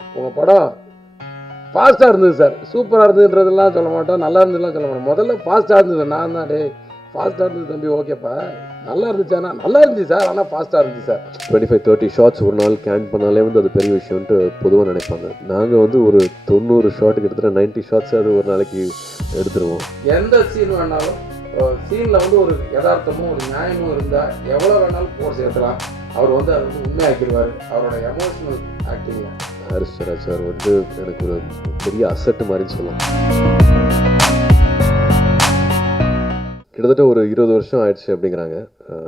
உங்கள் படம் ஃபாஸ்ட்டாக இருந்தது சார், சூப்பராக இருந்ததுன்றதெல்லாம் சொல்ல மாட்டோம், நல்லா இருந்ததுலாம் சொல்ல மாட்டோம். முதல்ல ஃபாஸ்ட்டாக இருந்தது. நான் தான் டேய் ஃபாஸ்ட்டாக இருந்தது தம்பி, ஓகேப்பா நல்லா இருந்துச்சு, ஆனால் நல்லா இருந்துச்சு சார், ஆனால் ஃபாஸ்ட்டாக இருந்துச்சு சார். 25-30 ஷார்ட்ஸ் ஒரு நாள் கேன் பண்ணாலே வந்து அது பெரிய விஷயம்ன்ட்டு பொதுவாக நினைப்பாங்க. நாங்கள் வந்து ஒரு 90 ஷாட் கிட்டத்தட்ட 90 ஷார்ட்ஸ் அது ஒரு நாளைக்கு எடுத்துருவோம். எந்த சீன் வேணாலும் சீனில் வந்து ஒரு யதார்த்தமும் ஒரு நியாயமும் இருந்தால் எவ்வளோ வேணாலும் போர் சேர்க்கலாம். அவர் வந்து அதை வந்து உண்மையாக்கிடுவார் அவரோட எமோஷனல் ஆக்டிங்கில். ஹாரிஸ் ஜெயராஜ் சார் வந்து எனக்கு ஒரு பெரிய அசட்டு மாதிரின்னு சொல்லலாம். கிட்டத்தட்ட ஒரு 20 வருஷம் ஆயிடுச்சு அப்படிங்கிறாங்க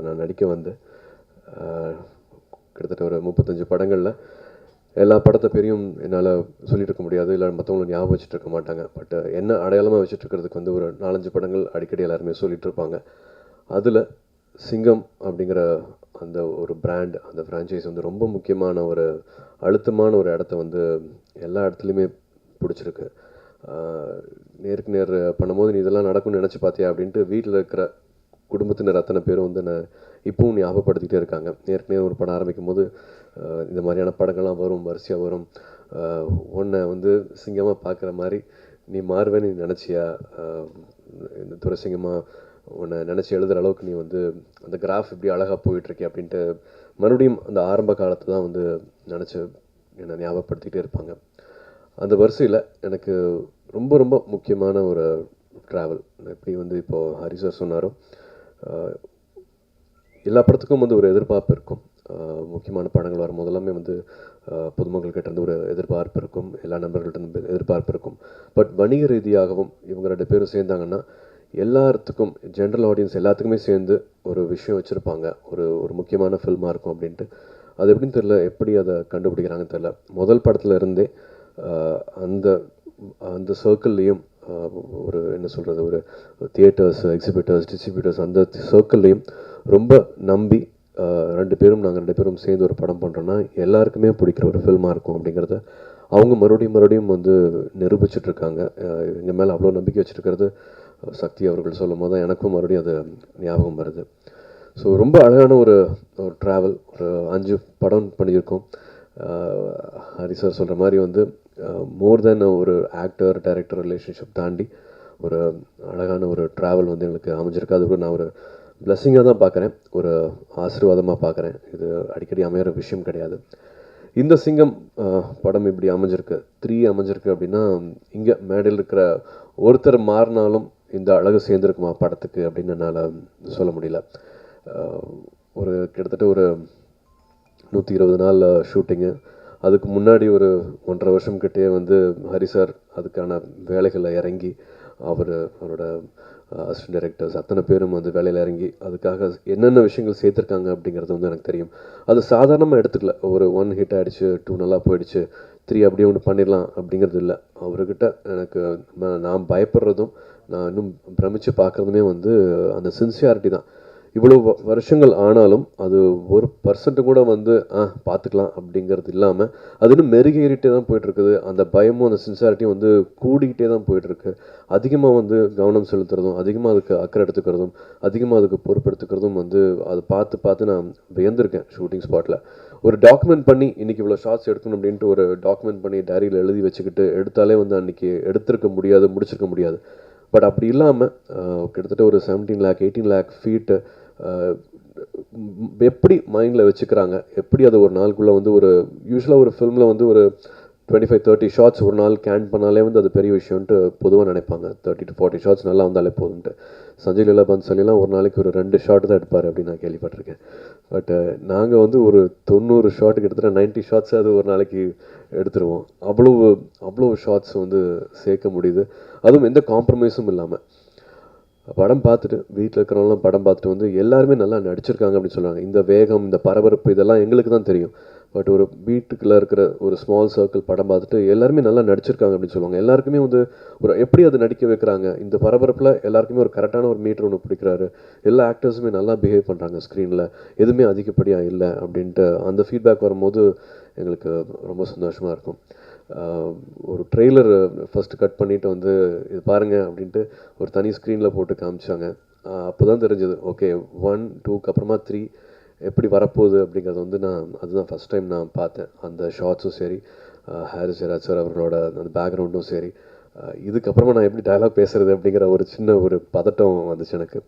நான் நடிக்க வந்து. கிட்டத்தட்ட ஒரு 35 படங்களில் எல்லா படத்தை பேரையும் என்னால் சொல்லிட்டு இருக்க முடியாது, இல்லை மற்றவங்களும் ஞாபகம் வச்சுட்டு இருக்க மாட்டாங்க. பட் என்ன அடையாளமாக வச்சுட்டு இருக்கிறதுக்கு வந்து ஒரு 4-5 படங்கள் அடிக்கடி எல்லாருமே சொல்லிட்டு இருப்பாங்க. அதில் சிங்கம் அப்படிங்கிற அந்த ஒரு பிராண்ட், அந்த ஃப்ரான்ச்சைஸ் வந்து ரொம்ப முக்கியமான ஒரு அழுத்தமான ஒரு இடத்த வந்து எல்லா இடத்துலையுமே பிடிச்சிருக்கு. நேருக்கு நேர் பண்ணும்போது நீ இதெல்லாம் நடக்கும்னு நினச்சி பார்த்தியா அப்படின்ட்டு வீட்டில் இருக்கிற குடும்பத்தினர் அத்தனை பேரும் வந்து நான் இப்பவும் ஞாபகப்படுத்திக்கிட்டே இருக்காங்க. நேருக்கு நேர் ஒரு படம் ஆரம்பிக்கும் போது இந்த மாதிரியான படங்கள்லாம் வரும், வரிசையாக வரும். உன்னை வந்து சிங்கமாக பார்க்குற மாதிரி நீ மாறுவேன்னு நீ நினச்சியா, இந்த துரைசிங்கமாக உன்னை நினச்சி எழுதுகிற அளவுக்கு நீ வந்து அந்த கிராஃப் இப்படி அழகாக போயிட்டுருக்கே அப்படின்ட்டு மறுபடியும் அந்த ஆரம்ப காலத்தை தான் வந்து நினச்சி என்னை ஞாபகப்படுத்திக்கிட்டே இருப்பாங்க. அந்த வரிசையில் எனக்கு ரொம்ப ரொம்ப முக்கியமான ஒரு ட்ராவல், எப்படி வந்து இப்போது ஹரி சார் சொன்னாரோ, எல்லா படத்துக்கும் வந்து ஒரு எதிர்பார்ப்பு இருக்கும். முக்கியமான படங்கள் வரும்போது எல்லாமே வந்து பொதுமக்கள்கிட்ட இருந்து ஒரு எதிர்பார்ப்பு இருக்கும், எல்லா நண்பர்கள்ட்ட எதிர்பார்ப்பு இருக்கும். பட் வணிக ரீதியாகவும் இவங்க 2 பேரும் சேர்ந்தாங்கன்னா எல்லாத்துக்கும், ஜென்ரல் ஆடியன்ஸ் எல்லாத்துக்குமே சேர்ந்து ஒரு விஷயம் வச்சுருப்பாங்க, ஒரு முக்கியமான ஃபில்மாக இருக்கும் அப்படின்ட்டு. அது எப்படின்னு தெரில, எப்படி அதை கண்டுபிடிக்கிறாங்கன்னு தெரில. முதல் படத்தில் இருந்தே அந்த அந்த சர்க்கிள்லேயும் ஒரு என்ன சொல்கிறது, ஒரு தியேட்டர்ஸ், எக்ஸிபிட்டர்ஸ், டிஸ்ட்ரிபியூட்டர்ஸ், அந்த சர்க்கிள்லேயும் ரொம்ப நம்பி 2 பேரும் சேர்ந்து ஒரு படம் பண்ணுறோன்னா எல்லாருக்குமே பிடிக்கிற ஒரு ஃபில்மாக இருக்கும் அப்படிங்கிறத அவங்க மறுபடியும் வந்து நிரூபிச்சிட்ருக்காங்க. எங்கள் மேலே அவ்வளோ நம்பிக்கை வச்சுருக்கிறது சக்தி அவர்கள் சொல்லும் போது தான் எனக்கும் மறுபடியும் அது ஞாபகம் வருது. ஸோ ரொம்ப அழகான ஒரு ட்ராவல், ஒரு 5 படம் பண்ணியிருக்கோம். ஹரி சார் சொல்கிற மாதிரி வந்து மோர் தென் ஒரு ஆக்டர் டைரக்டர் ரிலேஷன்ஷிப் தாண்டி ஒரு அழகான ஒரு ட்ராவல் வந்து எங்களுக்கு அமைஞ்சிருக்கு. அது கூட நான் ஒரு பிளஸ்ஸிங்காக தான் பார்க்குறேன், ஒரு ஆசீர்வாதமாக பார்க்குறேன். இது அடிக்கடி அமையிற விஷயம் கிடையாது. இந்த சிங்கம் படம் இப்படி அமைஞ்சிருக்கு, 3 அமைஞ்சிருக்கு அப்படின்னா இங்கே மேடையில் இருக்கிற ஒருத்தர் மாறினாலும் இந்த அழகு சேர்ந்துருக்குமா படத்துக்கு அப்படின்னு என்னால் சொல்ல முடியல. ஒரு கிட்டத்தட்ட ஒரு 120 நாள் ஷூட்டிங்கு, அதுக்கு முன்னாடி ஒரு 1.5 வருஷம் கிட்டே வந்து ஹரி சார் அதுக்கான வேலைகளில் இறங்கி அவரோட அசிஸ்டன்ட் டைரக்டர்ஸ் அத்தனை பேரும் வந்து வேலையில் இறங்கி அதுக்காக என்னென்ன விஷயங்கள் சேர்த்துருக்காங்க அப்படிங்கிறது வந்து எனக்கு தெரியும். அது சாதாரணமாக எடுத்துக்கல. ஒரு 1 ஹிட் ஆகிடுச்சு, 2 நல்லா போயிடுச்சு, 3 அப்படியே ஒன்று பண்ணிடலாம் அப்படிங்கிறது இல்லை. அவர்கிட்ட எனக்கு நான் பயப்படுறதும் நான் இன்னும் பிரமித்து பார்க்குறதுமே வந்து அந்த சின்சியாரிட்டி தான். இவ்வளோ வருஷங்கள் ஆனாலும் அது 1% கூட வந்து பார்த்துக்கலாம் அப்படிங்கிறது இல்லாமல் அது இன்னும் மெருகேறிட்டே தான் போயிட்டுருக்குது. அந்த பயமும் அந்த சின்சாரிட்டியும் வந்து கூடிக்கிட்டே தான் போயிட்டுருக்கு. அதிகமாக வந்து கவனம் செலுத்துறதும், அதிகமாக அதுக்கு அக்கறை எடுத்துக்கிறதும், அதிகமாக அதுக்கு பொறுப்பெடுத்துக்கிறதும் வந்து அதை பார்த்து நான் வியந்திருக்கேன். ஷூட்டிங் ஸ்பாட்டில் ஒரு டாக்குமெண்ட் பண்ணி இன்றைக்கி இவ்வளோ ஷார்ட்ஸ் எடுக்கணும் அப்படின்ட்டு ஒரு டாக்குமெண்ட் பண்ணி டைரியில் எழுதி வச்சுக்கிட்டு எடுத்தாலே வந்து அன்றைக்கி எடுத்திருக்க முடியாது, முடிச்சிருக்க முடியாது. பட் அப்படி இல்லாமல் கிட்டத்தட்ட ஒரு 17 lakh 18 lakh ஃபீட்டு எப்படி மைண்டில் வச்சுக்கிறாங்க, எப்படி அதை ஒரு நாளுக்குள்ளே வந்து ஒரு யூஸ்வலாக ஒரு ஃபில்மில் வந்து ஒரு 25-30 ஷார்ட்ஸ் ஒரு நாள் கேன் பண்ணாலே வந்து அது பெரிய விஷயம்ன்ட்டு பொதுவாக நினைப்பாங்க. 30-40 ஷார்ட்ஸ் நல்லா வந்தாலே போதும்ன்ட்டு. சஞ்சய் லீலா பன்சாலிலாம் ஒரு நாளைக்கு ஒரு 2 ஷாட் தான் எடுப்பார் அப்படின்னு நான் கேள்விப்பட்டிருக்கேன். பட் நாங்கள் வந்து ஒரு 90 ஷாட் கிட்டத்தட்ட 90 ஷார்ட்ஸ் அது ஒரு நாளைக்கு எடுத்துருவோம். அவ்வளோ ஷார்ட்ஸ் வந்து சேர்க்க முடியுது, அதுவும் எந்த காம்ப்ரமைஸும் இல்லாமல். படம் பார்த்துட்டு வீட்டில் இருக்கிறவங்களாம் படம் பார்த்துட்டு வந்து எல்லாருமே நல்லா நடிச்சிருக்காங்க அப்படின்னு சொல்லுவாங்க. இந்த வேகம், இந்த பரபரப்பு இதெல்லாம் எங்களுக்கு தான் தெரியும். பட் ஒரு வீட்டுக்குள்ளே இருக்கிற ஒரு ஸ்மால் சர்க்கிள் படம் பார்த்துட்டு எல்லாருமே நல்லா நடிச்சிருக்காங்க அப்படின்னு சொல்லுவாங்க. எல்லாருக்குமே வந்து ஒரு எப்படி அதை நடிக்க வைக்கிறாங்க, இந்த பரபரப்பில் எல்லாருக்குமே ஒரு கரெக்டான ஒரு மீட்டர் ஒன்று பிடிக்கிறாரு, எல்லா ஆக்டர்ஸுமே நல்லா பிஹேவ் பண்ணுறாங்க ஸ்க்ரீனில், எதுவுமே அதிகப்படியாக இல்லை அப்படின்ட்டு அந்த ஃபீட்பேக் வரும்போது எங்களுக்கு ரொம்ப சந்தோஷமாக இருக்கும். ஒரு ட்ரெய்லர் ஃபஸ்ட்டு கட் பண்ணிவிட்டு வந்து இது பாருங்கள் அப்படின்ட்டு ஒரு தனி ஸ்க்ரீனில் போட்டு காமிச்சாங்க. அப்போ தான் தெரிஞ்சது, ஓகே 1, 2க்கு அப்புறமா 3 எப்படி வரப்போகுது அப்படிங்கிறது வந்து அதுதான் ஃபஸ்ட் டைம் நான் பார்த்தேன். அந்த ஷார்ட்ஸும் சரி, ஹாரிஸ் ஜெயராஜ் சார் அவர்களோட அந்த பேக்ரவுண்டும் சரி, இதுக்கப்புறமா நான் எப்படி டயலாக் பேசுகிறது அப்படிங்கிற ஒரு சின்ன ஒரு பதட்டம் வந்துச்சு எனக்கு.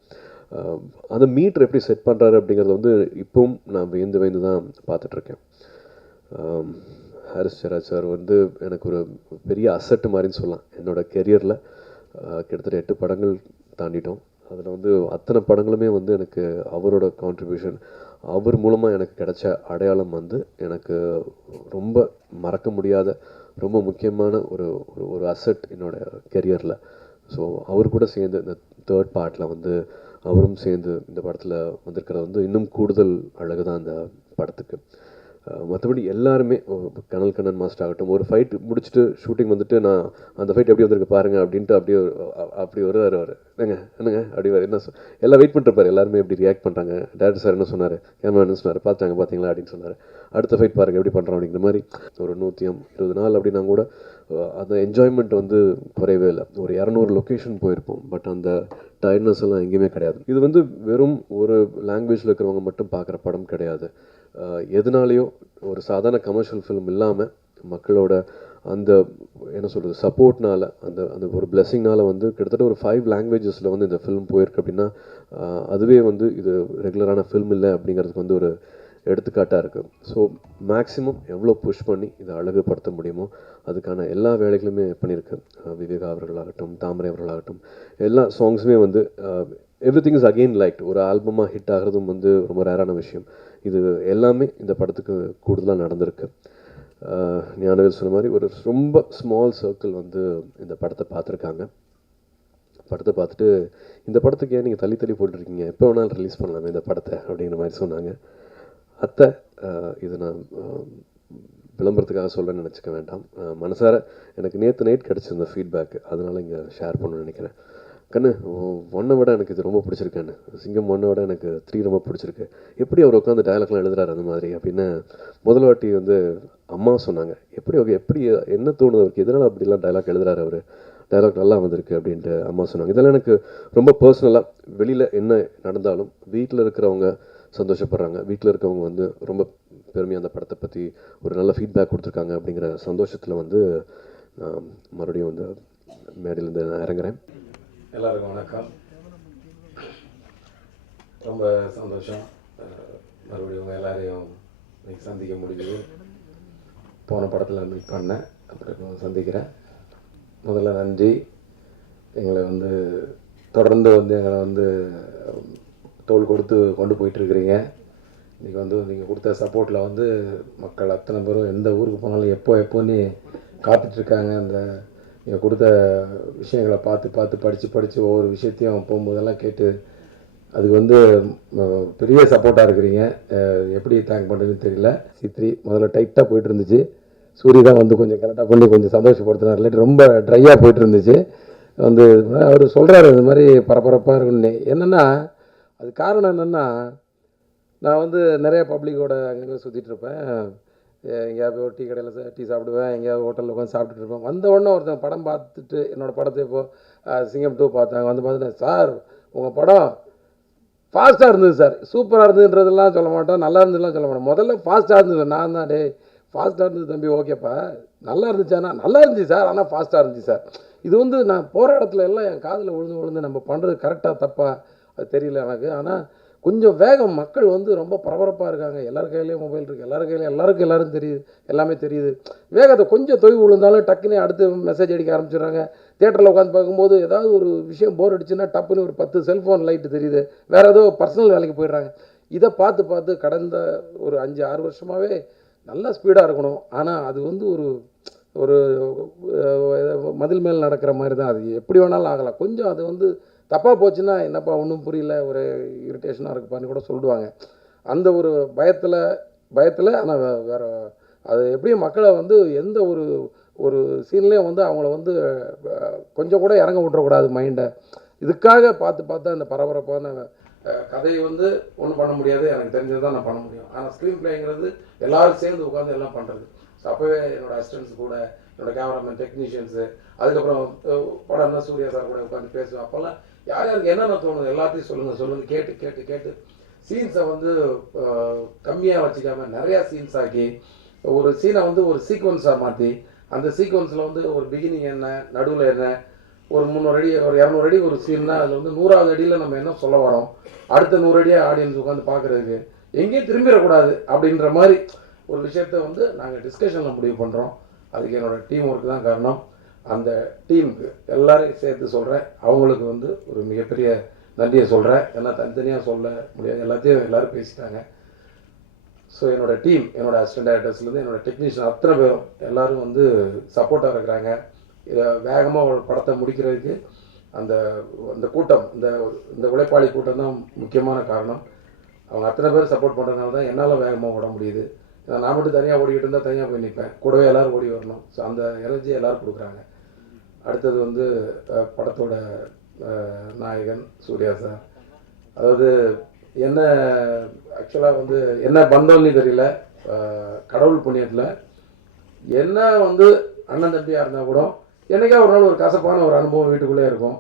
அந்த மீட்டர் எப்படி செட் பண்ணுறாரு அப்படிங்கிறது வந்து இப்பவும் நான் வியந்து தான் பார்த்துட்ருக்கேன். ஹாரிஸ் ஜெயராஜ் சார் வந்து எனக்கு ஒரு பெரிய அசட்டு மாதிரின்னு சொல்லலாம். என்னோடய கெரியரில் கிட்டத்தட்ட 8 படங்கள் தாண்டிட்டோம். அதில் வந்து அத்தனை படங்களுமே வந்து எனக்கு அவரோட கான்ட்ரிபியூஷன், அவர் மூலமாக எனக்கு கிடைச்ச அடையாளம் வந்து எனக்கு ரொம்ப மறக்க முடியாத ரொம்ப முக்கியமான ஒரு ஒரு அசட் என்னோடய கெரியரில். ஸோ அவர் கூட சேர்ந்து இந்த 3rd பார்ட்டில் வந்து அவரும் சேர்ந்து இந்த படத்தில் வந்திருக்கிறது வந்து இன்னும் கூடுதல் அழகு தான் அந்த படத்துக்கு. மற்றபடி எல்லாருமே கனல் கண்ணன் மாஸ்டர் ஆகட்டும், ஒரு ஃபைட் முடிச்சுட்டு ஷூட்டிங் வந்துட்டு நான் அந்த ஃபைட் எப்படி வந்திருக்கு பாருங்கள் அப்படின்ட்டு அப்படி வருவார். அவர் என்னங்க அப்படி என்ன எல்லாம் வெயிட் பண்ணிருப்பார். எல்லாருமே எப்படி ரியாக்ட் பண்ணுறாங்க, டேரக்டர் சார் என்ன சொன்னார், கேமரா என்ன சொன்னார், பார்த்தாங்க பார்த்தீங்களா அப்படின்னு சொன்னார். அடுத்த ஃபைட் பாருங்கள் எப்படி பண்ணுறோம் அப்படிங்கிற மாதிரி ஒரு 120 நாள் அப்படின்னா கூட அந்த என்ஜாய்மெண்ட் வந்து குறையவே இல்லை. ஒரு 200 லொக்கேஷன் போயிருப்போம், பட் அந்த டயர்ட்னஸ் எல்லாம் எங்கேயுமே கிடையாது. இது வந்து வெறும் ஒரு லாங்குவேஜில் இருக்கிறவங்க மட்டும் பார்க்குற படம் கிடையாது. எதனாலேயோ ஒரு சாதாரண கமர்ஷியல் ஃபிலிம் இல்லாமல் மக்களோட அந்த என்ன சொல்கிறது சப்போர்ட்னால அந்த அந்த ஒரு பிளெஸிங்னால வந்து கிட்டத்தட்ட ஒரு 5 லாங்குவேஜஸில் வந்து இந்த ஃபிலிம் போயிருக்கு அப்படின்னா அதுவே வந்து இது ரெகுலரான ஃபிலிம் இல்லை அப்படிங்கிறதுக்கு வந்து ஒரு எடுத்துக்காட்டாக இருக்குது. ஸோ மேக்ஸிமம் எவ்வளோ புஷ் பண்ணி இதை அழகுபடுத்த முடியுமோ அதுக்கான எல்லா வேலைகளுமே பண்ணியிருக்கு. விவேகா அவர்களாகட்டும், தாமரை அவர்களாகட்டும், எல்லா சாங்ஸுமே வந்து எவ்ரிதிங் இஸ் அகெயின் லைக் ஒரு ஆல்பமாக ஹிட் ஆகிறதும் வந்து ரொம்ப ரேரான விஷயம். இது எல்லாமே இந்த படத்துக்கு கூடுதலாக நடந்திருக்கு. ஞானவேல் சொன்ன மாதிரி ஒரு ரொம்ப ஸ்மால் சர்க்கிள் வந்து இந்த படத்தை பார்த்துருக்காங்க. படத்தை பார்த்துட்டு இந்த படத்துக்கு ஏன் நீங்கள் தள்ளி போட்டுருக்கீங்க, எப்போ வேணாலும் ரிலீஸ் பண்ணலாமே இந்த படத்தை அப்படிங்கிற மாதிரி சொன்னாங்க. அத்தை இது நான் விளம்பரத்துக்காக சொல்கிறேன்னு நினச்சிக்க வேண்டாம். மனசார எனக்கு நேற்று நைட் கிடச்சிருந்த ஃபீட்பேக்கு, அதனால் இங்கே ஷேர் பண்ணணும்னு நினைக்கிறேன். கண்ணு 1 விட எனக்கு இது ரொம்ப பிடிச்சிருக்கேன்னு, சிங்கம் 1 விட எனக்கு 3 ரொம்ப பிடிச்சிருக்கு, எப்படி அவர் உட்காந்து டயலாக்லாம் எழுதுறாரு அந்த மாதிரி அப்படின்னு முதல் வாட்டி வந்து அம்மா சொன்னாங்க. எப்படி என்ன தோணுது அவருக்கு, எதனால் அப்படிலாம் டயலாக் எழுதுறாரு அவர், டயலாக் நல்லா வந்திருக்கு அப்படின்ட்டு அம்மா சொன்னாங்க. இதெல்லாம் எனக்கு ரொம்ப பர்சனலாக வெளியில் என்ன நடந்தாலும் வீட்டில் இருக்கிறவங்க சந்தோஷப்படுறாங்க, வீட்டில் இருக்கவங்க வந்து ரொம்ப பெருமையாக அந்த படத்தை பற்றி ஒரு நல்ல ஃபீட்பேக் கொடுத்துருக்காங்க அப்படிங்கிற சந்தோஷத்தில் வந்து நான் மறுபடியும் வந்து மேடையிலேருந்து நான் இறங்குறேன். எல்லாருக்கும் வணக்கம். ரொம்ப சந்தோஷம் மறுபடியும் உங்கள் எல்லாரையும் இன்னைக்கு சந்திக்க முடியுது. போன படத்தில் மீட் பண்ணேன், அப்புறம் சந்திக்கிறேன். முதல்ல நன்றி. எங்களை வந்து தொடர்ந்து வந்து எங்களை வந்து தோள் கொடுத்து கொண்டு போயிட்டுருக்கிறீங்க. இன்றைக்கி வந்து நீங்கள் கொடுத்த சப்போர்ட்டில் வந்து மக்கள் அத்தனை பேரும் எந்த ஊருக்கு போனாலும் எப்போன்னு காத்துட்ருக்காங்க. அந்த நீங்கள் கொடுத்த விஷயங்களை பார்த்து படித்து ஒவ்வொரு விஷயத்தையும் போகும்போதெல்லாம் கேட்டு அதுக்கு வந்து பெரிய சப்போர்ட்டாக இருக்கிறீங்க. எப்படி தேங்க் பண்ணுறதுன்னு தெரியல. C3 முதல்ல டைட்டாக போயிட்டு இருந்துச்சு, சூரிய தான் வந்து கொஞ்சம் கரெக்டாக பண்ணி கொஞ்சம் சந்தோஷப்படுத்தினார். இல்லாட்டி ரொம்ப ட்ரையாக போயிட்டு இருந்துச்சு. வந்து அவர் சொல்கிறாரு இந்த மாதிரி பரபரப்பாக இருக்குன்னு. என்னென்னா அது காரணம் என்னென்னா, நான் வந்து நிறைய பப்ளிக்கோட அங்கங்கே சுற்றிட்டு இருப்பேன். எங்கேயாவது ஒரு டீ கடையில் டீ சாப்பிடுவேன், எங்கேயாவது ஹோட்டலில் உட்காந்து சாப்பிட்டுட்டு இருப்பேன். வந்த உடனே ஒருத்தன் படம் பார்த்துட்டு என்னோடய படத்தை இப்போது சிங்கம் 2 பார்த்தாங்க. வந்து பார்த்துட்டு, சார் உங்கள் படம் ஃபாஸ்ட்டாக இருந்தது சார், சூப்பராக இருந்ததுன்றதெல்லாம் சொல்ல மாட்டோம், நல்லா இருந்ததுலாம் சொல்ல மாட்டோம். முதல்ல ஃபாஸ்ட்டாக இருந்தது. நான் தான் டே ஃபாஸ்ட்டாக இருந்தது தம்பி, ஓகேப்பா நல்லா இருந்துச்சானா நல்லா இருந்துச்சு சார், ஆனால் ஃபாஸ்ட்டாக இருந்துச்சு சார். இது வந்து நான் போகிற இடத்துல எல்லாம் என் காதில் விழுந்து நம்ம பண்ணுறது கரெக்டாக தப்பா அது தெரியல எனக்கு. ஆனால் கொஞ்சம் வேகம், மக்கள் வந்து ரொம்ப பரபரப்பாக இருக்காங்க. எல்லார் கையிலையும் மொபைல் இருக்குது, எல்லாருக்கும் தெரியுது, எல்லாமே தெரியுது. வேகத்தை கொஞ்சம் தொய்வு விழுந்தாலும் டக்குன்னு அடுத்து மெசேஜ் அடிக்க ஆரம்பிச்சிடுறாங்க. தியேட்டரில் உட்காந்து பார்க்கும்போது ஏதாவது ஒரு விஷயம் போர் அடிச்சுன்னா டப்புன்னு ஒரு 10 செல்ஃபோன் லைட்டு தெரியுது, வேறு ஏதோ பர்சனல் வேலைக்கு போயிடுறாங்க. இதை பார்த்து கடந்த ஒரு 5-6 வருஷமாகவே நல்லா ஸ்பீடாக இருக்கணும். ஆனால் அது வந்து ஒரு மதில் மேல் நடக்கிற மாதிரி தான். அது எப்படி வேணாலும் ஆகலாம். கொஞ்சம் அது வந்து தப்பாக போச்சுன்னா என்னப்பா ஒன்றும் புரியல, ஒரு இரிட்டேஷனாக இருக்குப்பான்னு கூட சொல்லிடுவாங்க. அந்த ஒரு பயத்தில் ஆனால் வேறு அது எப்படியும் மக்களை வந்து எந்த ஒரு சீன்லேயும் வந்து அவங்கள வந்து கொஞ்சம் கூட இறங்க விட்டுறக்கூடாது மைண்டை. இதுக்காக பார்த்து அந்த பரபரப்பான கதையை வந்து ஒன்றும் பண்ண முடியாது, எனக்கு தெரிஞ்சது தான் நான் பண்ண முடியும். ஆனால் ஸ்க்ரீன் பிளேங்கிறது எல்லோரும் சேர்ந்து உட்காந்து எல்லாம் பண்ணுறது. ஸோ அப்போவே என்னோடய அசிஸ்டன்ஸ் கூட, என்னோடய கேமராமேன், டெக்னீஷியன்ஸு, அதுக்கப்புறம் படம்னா சூர்யா சார் கூட உட்காந்து பேசுவேன். அப்போல்லாம் யாருக்கு என்னென்ன தோணுது எல்லாத்தையும் சொல்லுங்கள் கேட்டு சீன்ஸை வந்து கம்மியாக வச்சுக்காமல் நிறையா சீன்ஸ் ஆக்கி ஒரு சீனை வந்து ஒரு சீக்வன்ஸாக மாற்றி அந்த சீக்வன்ஸில் வந்து ஒரு பிகினிங் என்ன, நடுவில் என்ன, ஒரு 300 அடி ஒரு 200 அடி ஒரு சீன்னா அதில் வந்து 100வது அடியில் நம்ம என்ன சொல்ல வரோம், அடுத்த 100 அடியாக ஆடியன்ஸ் உட்காந்து பார்க்குறதுக்கு எங்கேயும் திரும்பிடக்கூடாது அப்படின்ற மாதிரி ஒரு விஷயத்த வந்து நாங்கள் டிஸ்கஷனில் முடிவு பண்ணுறோம். அதுக்கு என்னோடய டீம் ஒர்க் தான் காரணம். அந்த டீமுக்கு எல்லாரையும் சேர்த்து சொல்கிறேன், அவங்களுக்கு வந்து ஒரு மிகப்பெரிய நன்றியை சொல்கிறேன். ஏன்னா தனித்தனியாக சொல்ல முடியாது, எல்லாத்தையும் எல்லோரும் பேசிட்டாங்க. ஸோ என்னோடய டீம், என்னோடய அசிஸ்டன்ட் டைரக்டர்ஸ்லேருந்து என்னோடய டெக்னீஷியன் அத்தனை பேரும் எல்லோரும் வந்து சப்போர்ட்டாக இருக்கிறாங்க. இதை வேகமாக ஒரு படத்தை முடிக்கிறதுக்கு அந்த அந்த கூட்டம், இந்த உழைப்பாளி கூட்டம் தான் முக்கியமான காரணம். அவங்க அத்தனை பேர் சப்போர்ட் பண்ணுறதுனால தான் என்னால் வேகமாக ஓட முடியுது. ஏன்னா நான் மட்டும் தனியாக ஓடிக்கிட்டு இருந்தால் தனியாக போய் நிற்பேன், கூடவே எல்லோரும் ஓடி வரணும். ஸோ அந்த எனர்ஜி எல்லோரும் கொடுக்குறாங்க. அடுத்தது வந்து படத்தோட நாயகன் சூர்யா சார். அதாவது என்ன ஆக்சுவலாக வந்து என்ன பந்தம்னு தெரியல, கடவுள் புண்ணியத்தில் என்ன வந்து அண்ணன் தம்பியாக இருந்தால் கூட என்றைக்கா ஒரு நாள் ஒரு கசப்பான ஒரு அனுபவம் வீட்டுக்குள்ளே இருக்கும்.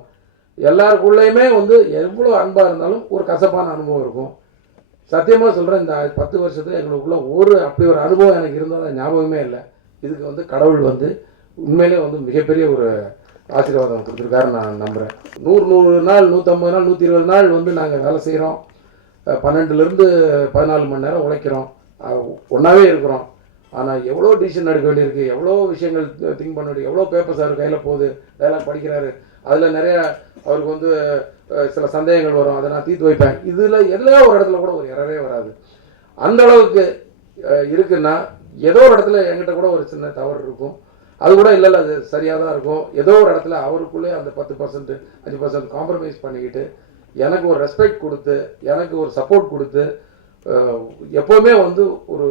எல்லாருக்குள்ளேயுமே வந்து எவ்வளோ அன்பாக இருந்தாலும் ஒரு கசப்பான அனுபவம் இருக்கும். சத்தியமாக சொல்கிறேன், இந்த 10 வருஷத்தில் எங்களுக்குள்ள அப்படி ஒரு அனுபவம் எனக்கு இருந்தால் ஞாபகமே இல்லை. இதுக்கு வந்து கடவுள் வந்து உண்மையிலே வந்து மிகப்பெரிய ஒரு ஆசீர்வாதம் கொடுத்துருக்காரு நான் நம்புகிறேன். 100 நாள் 150 நாள் 120 நாள் வந்து நாங்கள் வேலை செய்கிறோம். 12லேருந்து 14 மணி நேரம் உழைக்கிறோம், ஒன்றாவே இருக்கிறோம். ஆனால் எவ்வளோ டிசிஷன் எடுக்க வேண்டியிருக்கு, எவ்வளோ விஷயங்கள் திங்க் பண்ண வேண்டியது, எவ்வளோ பேப்பர்ஸ் அவர் கையில் போகுது, டைலாக் படிக்கிறாரு. அதில் நிறையா அவருக்கு வந்து சில சந்தேகங்கள் வரும், அதை நான் தீர்த்து வைப்பேன். இதில் எதுலையோ ஒரு இடத்துல கூட ஒரு எரரே வராது. அந்த அளவுக்கு இருக்குன்னா ஏதோ ஒரு இடத்துல என்கிட்ட கூட ஒரு சின்ன தவறு இருக்கும். அது கூட இல்லை, அது சரியாக தான் இருக்கும். ஏதோ ஒரு இடத்துல அவருக்குள்ளே அந்த 10% 5% காம்ப்ரமைஸ் பண்ணிக்கிட்டு எனக்கு ஒரு ரெஸ்பெக்ட் கொடுத்து, எனக்கு ஒரு சப்போர்ட் கொடுத்து, எப்போவுமே வந்து ஒரு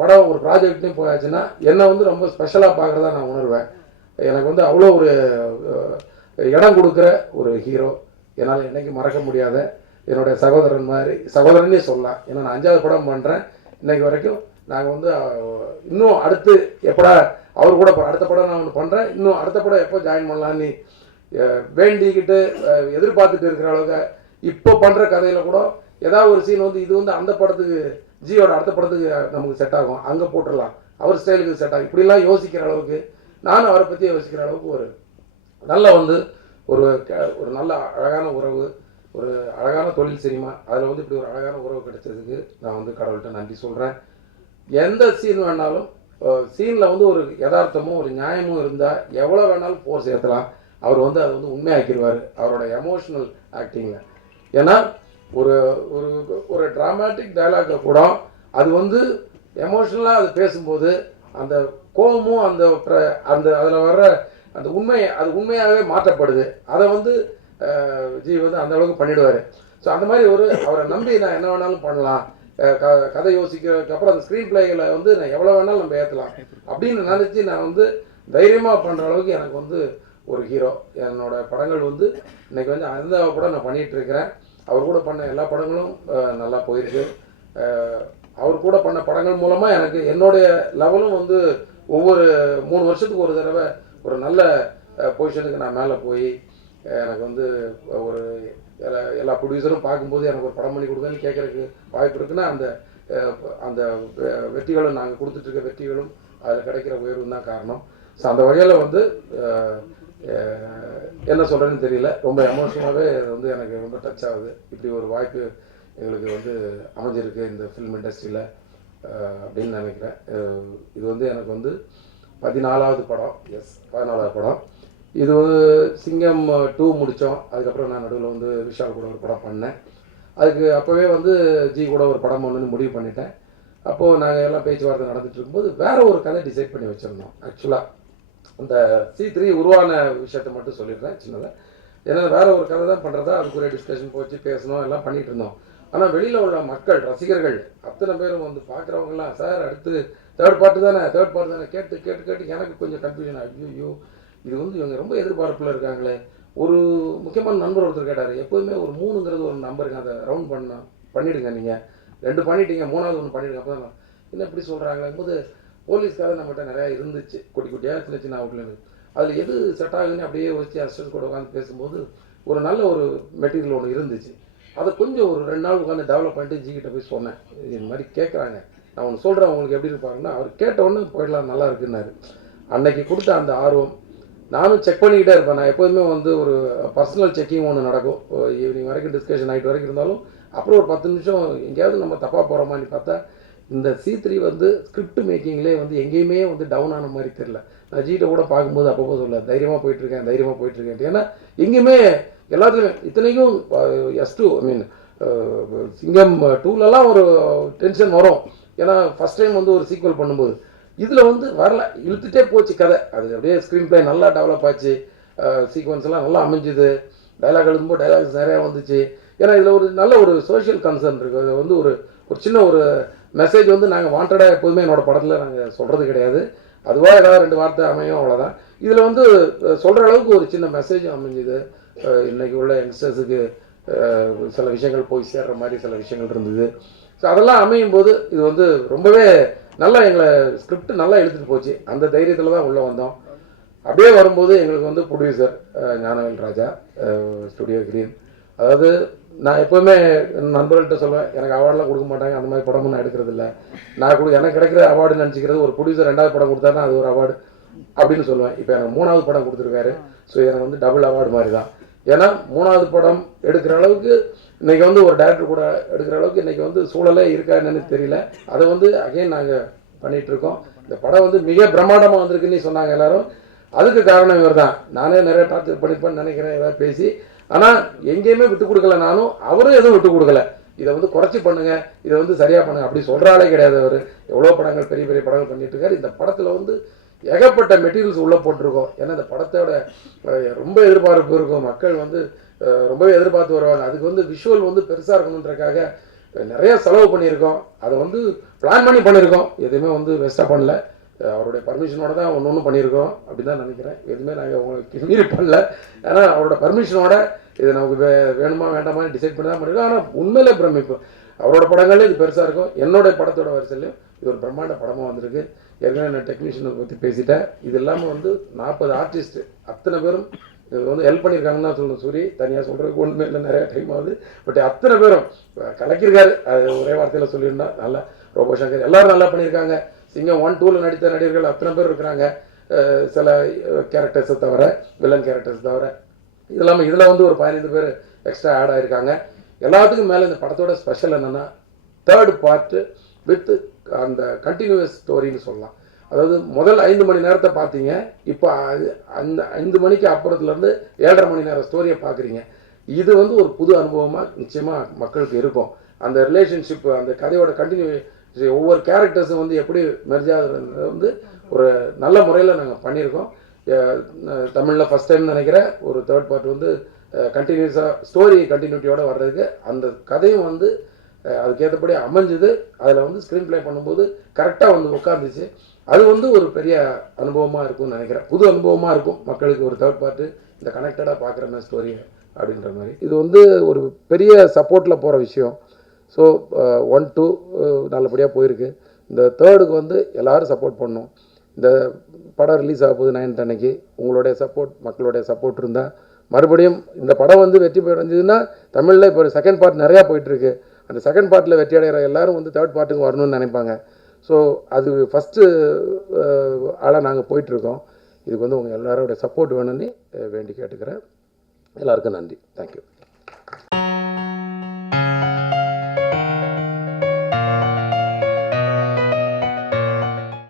படம் ஒரு ப்ராஜெக்ட்லேயும் போயாச்சுன்னா என்னை வந்து ரொம்ப ஸ்பெஷலாக பார்க்குறதா நான் உணர்வேன். எனக்கு வந்து அவ்வளோ ஒரு இடம் கொடுக்குற ஒரு ஹீரோ. என்னால் என்றைக்கும் மறக்க முடியாத என்னுடைய சகோதரன் மாதிரி, சகோதரனே சொல்லலாம். ஏன்னா நான் 5வது படம் பண்ணுறேன். இன்றைக்கு வரைக்கும் நாங்கள் வந்து இன்னும் அடுத்து எப்படா அவர் கூட அடுத்த படம் நான் ஒன்று பண்ணுறேன், இன்னும் அடுத்த படம் எப்போ ஜாயின் பண்ணலான்னு வேண்டிக்கிட்டு எதிர்பார்த்துட்டு இருக்கிற அளவுக்கு இப்போ பண்ணுற கதையில் கூட ஏதாவது ஒரு சீன் வந்து இது வந்து அந்த படத்துக்கு ஜியோட அடுத்த படத்துக்கு நமக்கு செட் ஆகும், அங்கே போட்டுடலாம், அவர் ஸ்டைலுக்கு செட் ஆகும், இப்படிலாம் யோசிக்கிற அளவுக்கு, நானும் அவரை பற்றி யோசிக்கிற அளவுக்கு ஒரு நல்ல வந்து ஒரு நல்ல அழகான உறவு, ஒரு அழகான தொழில் சினிமா, அதில் வந்து இப்படி ஒரு அழகான உறவு கிடைச்சதுக்கு நான் வந்து கடவுள்கிட்ட நன்றி சொல்கிறேன். எந்த சீன் வேணாலும் சீனில் வந்து ஒரு யதார்த்தமும் ஒரு நியாயமும் இருந்தால் எவ்வளோ வேணாலும் போர் சேர்த்தலாம். அவர் வந்து அதை வந்து உண்மையாக்கிடுவார் அவரோட எமோஷ்னல் ஆக்டிங்கில். ஏன்னா ஒரு ஒரு ஒரு ட்ராமாட்டிக் டைலாக்கை கூட அது வந்து எமோஷ்னலாக அது பேசும்போது அந்த கோபமும் அந்த அதில் வர்ற அந்த அது உண்மையாகவே மாற்றப்படுது. அதை வந்து ஜி வந்து அந்த அளவுக்கு பண்ணிவிடுவார். ஸோ அந்த மாதிரி அவரை நம்பி நான் என்ன வேணாலும் பண்ணலாம், கதை யோசிக்கிறதுக்கு அப்புறம் அந்த ஸ்க்ரீன் பிளேகளை வந்து நான் எவ்வளோ வேணாலும் நம்ம ஏற்றலாம் அப்படின்னு நினச்சி நான் வந்து தைரியமாக பண்ணுற அளவுக்கு எனக்கு வந்து ஒரு ஹீரோ. என்னோடய படங்கள் வந்து இன்றைக்கி வந்து அந்த படம் நான் பண்ணிகிட்ருக்கிறேன். அவர் கூட பண்ண எல்லா படங்களும் நல்லா போயிருக்கு. அவர் கூட பண்ண படங்கள் மூலமாக எனக்கு என்னுடைய லெவலும் வந்து ஒவ்வொரு 3 வருஷத்துக்கு ஒரு தடவை ஒரு நல்ல பொசிஷனுக்கு நான் மேலே போய் எனக்கு வந்து ஒரு எல்லா ப்ரொடியூசரும் பார்க்கும்போது எனக்கு ஒரு படம் பண்ணி கொடுங்கன்னு கேட்குறதுக்கு வாய்ப்பு இருக்குன்னா அந்த வெற்றிகளும் நாங்கள் கொடுத்துட்ருக்க வெற்றிகளும் அதில் கிடைக்கிற உயர்வு தான் காரணம். ஸோ அந்த வகையில் வந்து என்ன சொல்கிறேன்னு தெரியல, ரொம்ப எமோஷனலாகவே வந்து எனக்கு ரொம்ப டச் ஆகுது. இப்படி ஒரு வாய்ப்பு எங்களுக்கு வந்து அமைஞ்சிருக்கு இந்த ஃபில்ம் இண்டஸ்ட்ரியில் அப்படின்னு நினைக்கிறேன். இது வந்து எனக்கு வந்து 14வது படம். 14வது படம். இது வந்து சிங்கம் 2 முடித்தோம். அதுக்கப்புறம் நான் நடுவில் வந்து விஷால் கூட ஒரு படம் பண்ணேன். அதுக்கு அப்போவே வந்து ஜி கூட ஒரு படம் ஒன்றுன்னு முடிவு பண்ணிட்டேன். அப்போது நாங்கள் எல்லாம் பேச்சுவார்த்தை நடந்துட்டு இருக்கும்போது வேறு ஒரு கதை டிசைட் பண்ணி வச்சுருந்தோம். ஆக்சுவலாக அந்த C3 உருவான விஷயத்தை மட்டும் சொல்லிடுறேன் சின்னதாக. ஏன்னா வேறு ஒரு கதை தான் பண்ணுறதா அதுக்குரிய டிஸ்கஷன் போச்சு, பேசணும், எல்லாம் பண்ணிகிட்டு இருந்தோம். ஆனால் வெளியில் உள்ள மக்கள் ரசிகர்கள் அத்தனை பேரும் வந்து பார்க்குறவங்கலாம் சார் அடுத்து தேர்ட் பார்ட்டு தானே கேட்டு கேட்டு கேட்டு எனக்கு கொஞ்சம் கன்ஃபியூஷன். ஐயோ இது வந்து இவங்க ரொம்ப எதிர்பார்ப்பில் இருக்காங்களே. ஒரு முக்கியமான நண்பர் ஒருத்தர் கேட்டார், எப்போதுமே ஒரு 3ங்கிறது ஒரு நம்பருங்க, அதை ரவுண்ட் பண்ணிவிடுங்க, நீங்கள் 2 பண்ணிட்டீங்க, 3வது ஒன்று பண்ணிவிடுங்க. அப்போ தான் என்ன இப்படி சொல்கிறாங்களே போது போலீஸ்காக நம்மகிட்ட நிறையா இருந்துச்சு, குட்டி குட்டியாக சின்ன சின்ன அவுட்லைன். அதில் எது செட் ஆகுதுன்னு அப்படியே வச்சு அசிஸ்டன்ட் கூட உட்காந்து பேசும்போது ஒரு நல்ல ஒரு மெட்டீரியல் ஒன்று இருந்துச்சு. அதை கொஞ்சம் ஒரு 2 நாள் உட்காந்து டெவலப் பண்ணிட்டு ஜிகிட்ட போய் சொன்னேன், இது மாதிரி கேட்குறாங்க, நான் ஒன்று சொல்கிறேன் உங்களுக்கு எப்படி இருப்பாருன்னா, அவர் கேட்ட உடனே போயிடலாம் நல்லா இருக்குன்னாரு. அன்னைக்கு கொடுத்த அந்த ஆர்வம் நானும் செக் பண்ணிக்கிட்டே இருப்பேன். நான் எப்போதுமே வந்து ஒரு பர்சனல் செக்கிங் ஒன்று நடக்கும். ஈவினிங் வரைக்கும் டிஸ்கஷன் நைட் வரைக்கும் இருந்தாலும் அப்புறம் ஒரு 10 நிமிஷம் எங்கேயாவது நம்ம தப்பாக போகிறோமான்னு பார்த்தா இந்த C3 வந்து ஸ்கிரிப்ட் மேக்கிங்லேயே வந்து எங்கேயுமே வந்து டவுன் ஆன மாதிரி தெரில. நான் ஜீட்டை கூட பார்க்கும்போது அப்பப்போ சொல்ல தைரியமாக போயிட்டுருக்கேன். ஏன்னா எங்கேயுமே எல்லாத்துலேயுமே இத்தனைக்கும் S2 ஐ மீன் சிங்கம் 2லலாம் ஒரு டென்ஷன் வரும். ஏன்னா ஃபஸ்ட் டைம் வந்து ஒரு சீக்வல் பண்ணும்போது இதில் வந்து வரல, இழுத்துட்டே போச்சு கதை. அது அப்படியே ஸ்க்ரீன் பிளே நல்லா டெவலப் ஆச்சு, சீக்வன்ஸ் எல்லாம் நல்லா அமைஞ்சுது, டைலாக் எழுதும்போது டைலாக்ஸ் நிறையா வந்துச்சு. ஏன்னா இதில் ஒரு நல்ல ஒரு சோஷியல் கன்சர்ன் இருக்குது. அது வந்து ஒரு சின்ன ஒரு மெசேஜ் வந்து நாங்கள் வாண்டடாக எப்போதுமே என்னோடய படத்தில் நாங்கள் சொல்கிறது கிடையாது. அதுவாக ஏதாவது 2 வார்த்தை அமையும், அவ்வளோதான். இதில் வந்து சொல்கிற அளவுக்கு ஒரு சின்ன மெசேஜ் அமைஞ்சுது. இன்றைக்கி உள்ள யங்ஸ்டர்ஸுக்கு சில விஷயங்கள் போய் சேர்ற மாதிரி சில விஷயங்கள் இருந்தது. ஸோ அதெல்லாம் அமையும் போது இது வந்து ரொம்பவே நல்லா எங்களை ஸ்கிரிப்ட் நல்லா எழுதிட்டு போச்சு. அந்த தைரியத்தில் தான் உள்ளே வந்தோம். அப்படியே வரும்போது எங்களுக்கு வந்து ப்ரொடியூசர் ஞானவேல் ராஜா, ஸ்டுடியோ கிரீன். அதாவது நான் எப்போவுமே நண்பர்கள்ட்ட சொல்லுவேன், எனக்கு அவார்டெலாம் கொடுக்க மாட்டாங்க, அந்த மாதிரி படமும் நான் எடுக்கிறது இல்லை. எனக்கு கிடைக்கிற அவார்டுன்னு நினச்சிக்கிறது ஒரு ப்ரொடியூசர் 2வது படம் கொடுத்தாருன்னா அது ஒரு அவார்டு அப்படின்னு சொல்லுவேன். இப்போ எனக்கு 3வது படம் கொடுத்துருக்காரு. ஸோ எனக்கு வந்து டபுள் அவார்டு மாதிரி தான். ஏன்னா 3வது படம் எடுக்கிற அளவுக்கு இன்றைக்கி வந்து ஒரு டேரக்டர் கூட எடுக்கிற அளவுக்கு இன்றைக்கி வந்து சூழலே இருக்கா என்னன்னு தெரியல. அதை வந்து அகைன் நாங்கள் பண்ணிகிட்ருக்கோம். இந்த படம் வந்து மிக பிரம்மாண்டமாக வந்திருக்குன்னு சொன்னாங்க எல்லோரும். அதுக்கு காரணம் இவர் தான். நானே நிறைய டார்ச்சர் பண்ணிப்பேன்னு நினைக்கிறேன் ஏதாவது பேசி. ஆனால் எங்கேயுமே விட்டு கொடுக்கல, நானும் அவரும் எதுவும் விட்டு கொடுக்கல. இதை வந்து குறைச்சி பண்ணுங்கள், இதை வந்து சரியாக பண்ணுங்கள் அப்படி சொல்கிறாலே கிடையாது. அவர் எவ்வளோ படங்கள் பெரிய பெரிய படங்கள் பண்ணிட்டு இருக்காரு. இந்த படத்தில் வந்து ஏகப்பட்ட மெட்டீரியல்ஸ் உள்ளே போட்டிருக்கோம். ஏன்னா இந்த படத்தோட ரொம்ப எதிர்பார்ப்பு இருக்கும். மக்கள் வந்து ரொம்பவே எதிர்பார்த்து வருவாங்க. அதுக்கு வந்து விஷுவல் வந்து பெருசாக இருக்கணுன்றக்காக நிறைய செலவு பண்ணியிருக்கோம். அதை வந்து பிளான் பண்ணி பண்ணியிருக்கோம். எதுவுமே வந்து வேஸ்ட்டாக பண்ணல. அவருடைய பர்மிஷனோட தான் ஒன்று பண்ணியிருக்கோம் அப்படின்னு தான் நினைக்கிறேன். எதுவுமே நாங்கள் உங்களுக்கு மீறி பண்ணல. ஏன்னா அவரோட பர்மிஷனோட இது நமக்கு வேணுமா வேண்டாமா டிசைட் பண்ணி தான் பண்ணியிருக்கோம். ஆனால் உண்மையிலே பிரமிப்பு. அவரோட படங்களே இது பெருசாக இருக்கும். என்னோடய படத்தோட வரிசையிலையும் இது ஒரு பிரம்மாண்ட படமாக வந்திருக்கு. ஏற்கனவே நான் டெக்னீஷியனை பற்றி பேசிட்டேன். இது இல்லாமல் வந்து 40 ஆர்டிஸ்ட்டு அத்தனை பேரும் இது வந்து ஹெல்ப் பண்ணியிருக்காங்கன்னு தான் சொல்லணும். சூரி தனியாக சொல்கிறதுக்கு ஒன்றுமே இல்லை, நிறையா டைம் ஆகுது. பட் அத்தனை பேரும் கலக்கியிருக்காரு. அது ஒரே வார்த்தையில் சொல்லியிருந்தா நல்லா. ரோபோ சங்கர் எல்லோரும் நல்லா பண்ணியிருக்காங்க. சிங்கம் 1, 2ல் நடித்த நடிகர்கள் அத்தனை பேர் இருக்கிறாங்க. சில கேரக்டர்ஸை தவிர, வில்லன் கேரக்டர்ஸ் தவிர. இது இல்லாமல் இதில் வந்து ஒரு 15 பேர் எக்ஸ்ட்ரா ஆட் ஆகிருக்காங்க. எல்லாத்துக்கும் மேலே இந்த படத்தோட ஸ்பெஷல் என்னென்னா 3rd பார்ட்டு வித் அந்த கண்டினியூஸ் ஸ்டோரின்னு சொல்லலாம். அதாவது முதல் 5 மணி நேரத்தை பார்த்தீங்க, இப்போ அந்த 5 மணிக்கு அப்புறத்துலேருந்து 7.5 மணி நேரம் ஸ்டோரியை பார்க்குறீங்க. இது வந்து ஒரு புது அனுபவமாக நிச்சயமாக மக்களுக்கு இருக்கும். அந்த ரிலேஷன்ஷிப், அந்த கதையோட ஒவ்வொரு கேரக்டர்ஸும் வந்து எப்படி மெர்ஜாகிறத வந்து ஒரு நல்ல முறையில் நாங்கள் பண்ணியிருக்கோம். தமிழில் ஃபஸ்ட் டைம் நினைக்கிறேன் ஒரு 3rd பார்ட் வந்து கண்டினியூஸாக ஸ்டோரி கண்டினியூட்டியோடு வர்றதுக்கு அந்த கதையும் வந்து அதுக்கேற்றபடி அமைஞ்சுது. அதில் வந்து ஸ்க்ரீன் ப்ளே பண்ணும்போது கரெக்டாக வந்து உட்காந்துச்சு. அது வந்து ஒரு பெரிய அனுபவமாக இருக்கும்னு நினைக்கிறேன். புது அனுபவமாக இருக்கும் மக்களுக்கு ஒரு 3rd பார்ட்டு இந்த கனெக்டடாக பார்க்குற மாதிரி ஸ்டோரி அப்படின்ற மாதிரி. இது வந்து ஒரு பெரிய சப்போர்ட்டில் போகிற விஷயம். ஸோ 1, 2 நல்லபடியாக போயிருக்கு. இந்த 3க்கு வந்து எல்லோரும் சப்போர்ட் பண்ணணும். இந்த படம் ரிலீஸ் ஆக போகுது 9th அன்னைக்கு. உங்களுடைய சப்போர்ட், மக்களுடைய சப்போர்ட் இருந்தால் மறுபடியும் இந்த படம் வந்து வெற்றி அடைஞ்சதுன்னா தமிழில் இப்போ 2nd பார்ட் நிறையா போயிட்டுருக்கு. அந்த 2nd பார்ட்டில் வெற்றி அடைகிற எல்லோரும் வந்து 3rd பார்ட்டுக்கு வரணும்னு நினைப்பாங்க. ஸோ அது ஃபஸ்ட்டு ஆளாக நாங்கள் போயிட்டுருக்கோம். இதுக்கு வந்து உங்கள் எல்லாரோட சப்போர்ட் வேணும்னு வேண்டி கேட்டுக்கிறேன். எல்லாருக்கும் நன்றி. தேங்க்யூ.